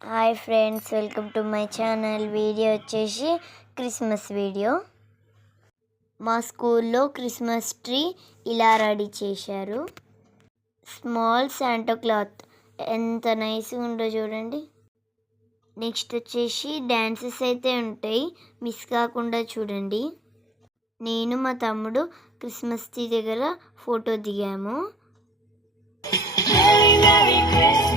Hi friends, welcome to my channel. Video వచ్చేసి Christmas video. మా స్కూల్లో క్రిస్మస్ ట్రీ ఇలా రెడీ చేశారు. స్మాల్ శాంటా క్లాత్ ఎంత నైస్గా ఉందో చూడండి. నెక్స్ట్ వచ్చేసి డ్యాన్సెస్ అయితే ఉంటాయి, మిస్ కాకుండా చూడండి. నేను మా తమ్ముడు క్రిస్మస్ ట్రీ దగ్గర ఫోటో దిగాము. Merry Merry Christmas.